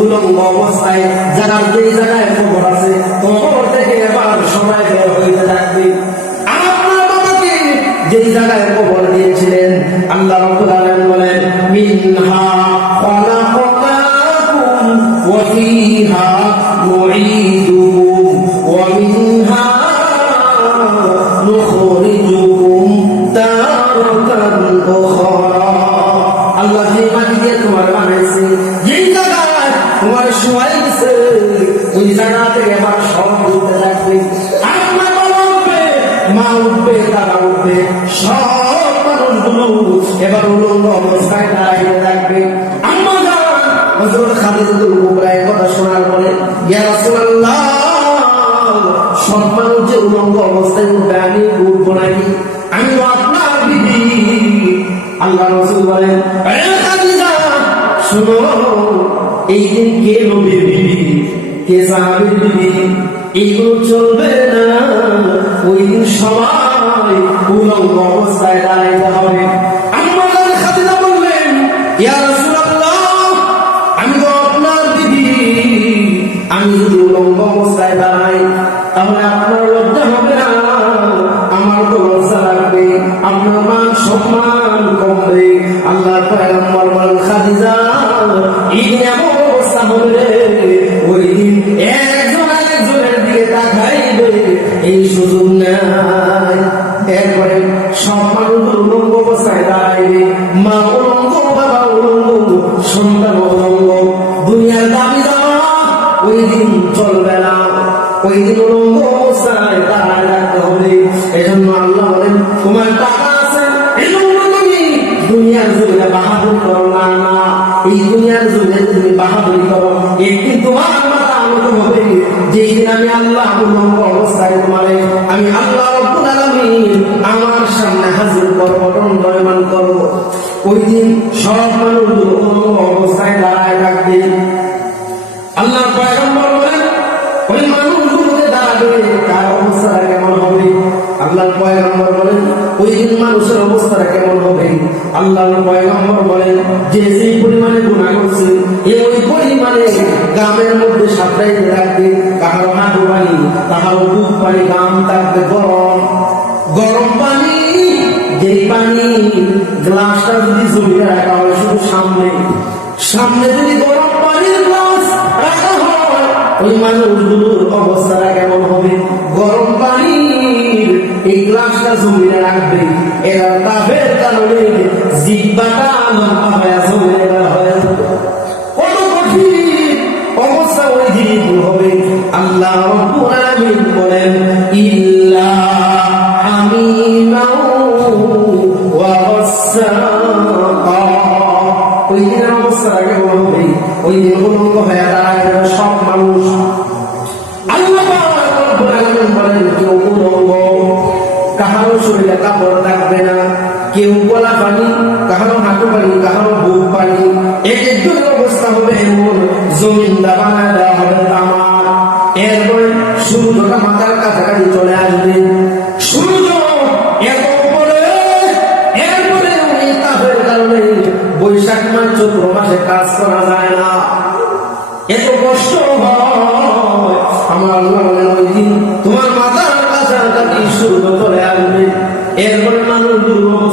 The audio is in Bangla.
উলঙ্গ অবস্থায় যারা যেই জায়গায় কবর আছে কবর থেকে এবার সবাই বের হইতে থাকবে। আপনার বাবাকে যেই জায়গায় কবর দিয়েছিলেন আল্লাহ রাব্বুল আলামিন বলেন মিনহা খলাকনাকুম ওয়া ফিহা নুঈদুকুম ওয়া মিনহা নুখরিজুকুম তারাতান উখরা। আল্লাহ যে মাটিকে তোমার বানাইছে, যেই জায়গায় তোমার শোয়াই দিছে, ওই জায়গা থেকে এবার সব উঠতে থাকবে। আপনার বাবা উঠবে, মা উঠবে, দাদা উঠবে, সব মানুষগুলো এবার উলঙ্গ অবস্থায় দাঁড়াইতে থাকবে। আম্মা জান হযরত খাদিজাতুল কুবরা এই কথা শোনার পরে ইয়া রাসূলুল্লাহ, সব মানুষ যে উলঙ্গ অবস্থায় উঠবে আমি উঠবো নাকি? আমি তো আপনার বিবি। আল্লাহ রাসূল বলেন আরে খাদিজা শুনো, এই দিন কে নবীর বিবি, কে সাহাবীর বিবি, এইগুলো চলবে না। ওই দিন সবাই উলঙ্গ অবস্থায় দাঁড়াইতে হবে। আম্মা জান খাদিজা বললেন ইয়া রাসূলুল্লাহ, আমি তো আপনার বিবি, আমি যদি উলঙ্গ অবস্থায় দাঁড়াই তাহলে আপনার লজ্জা হবে না? আমার তো লজ্জা লাগবে, আপনার মান সম্মান কমবে। আল্লাহর পয়গম্বর বলেন খাদিজা, এই এমন অবস্থা হবে ওই দিন একজন আরেকজনের দিকে তাকাইবে, এই সুযোগ নাই। এরপরে সব মানুষ উলঙ্গ অবস্থায় দাঁড়াইবে, মা উলঙ্গ, বাবা উলঙ্গ, সন্তান উলঙ্গ, দুনিয়ার দাবি দেওয়া ওই দিন চলবে না। ওই দিন উলঙ্গ অবস্থায় দাঁড়ায় রাখতে হবে। এজন্য আল্লাহ বলেন তোমার টাকা আছে, এজন্য তুমি দুনিয়ার জমিনে বাহাদুরি করো না। না, এই দুনিয়ার জমিনে তুমি বাহাদুরি করো, একদিন তোমার মাথা আনত হবে। যেই দিন আমি আল্লাহ উলঙ্গ অবস্থায় তোমারে আমি আল্লাহ রাব্বুল আলামিন আমার সামনে হাজির করব, দণ্ডায়মান করব। ওই দিন সব মানুষ উলঙ্গ অবস্থায় দাঁড়ায় রাখবে। আল্লাহর পয়গম্বর বলেন ওই মানুষগুলোকে দাঁড়াবে, তার অবস্থাটা কেমন হবে? আল্লাহর পয়গম্বর বলেন ওই দিন মানুষের অবস্থাটা কেমন হবে? আল্লাহর পয়গম্বর বলেন যে যেই পরিমাণে গুনাহ করছে ওই পরিমাণে গামের মধ্যে সাঁতরাইতে রাখবে। কাহারো হাঁটু পানি, কাহারো বুক পানি, গাম থাকবে গরম গরম পানি। যেই পানি গ্লাসটা যদি জমিয়ে রাখা হয় শুধু সামনে যদি গরম পানির গ্লাস রাখা হয়, ওই মানুষগুলোর অবস্থাটা কেমন হবে? গরম পানির এই গ্লাসটা জমিয়ে রাখবে, এরা তাপের কারণে জিহ্বাটা লম্বা হয়ে জমিয়ে হয়ে কত কঠিন অবস্থা ওই দিন হবে। আল্লাহ রাব্বুল আলামিন বলেন ইল্লা হামিমাও ওয়া গাসসাকা। ওই দিনের অবস্থাটা কেমন হবে? ওই দিন উলঙ্গ হয়ে দাঁড়ায় সব মানুষ। আল্লাহ রাব্বুল আলামিন বলেন কেউ উলঙ্গ, কাহারো শরীরে কাপড় থাকবে না, কেউ গলা পানি, কাহারো হাঁটু পানি, কাহারো বুক পানি। একজনের অবস্থা হবে এমন, জমিনটা বানায় দেওয়া হবে তামার। এরপরে সূর্যটা মাথার কাছাকাছি চলে আসবে, সূর্য এত উপরে। এরপরে ওই তাপের কারণে বৈশাখ মাস চৈত্র মাসে কাজ করা যায় না, এত কষ্ট হয়। আমার আল্লাহ বলেন ওই দিন তোমার মাথার কাছাকাছি সূর্য চলে আসবে। এরপরে মানুষ দুর্বল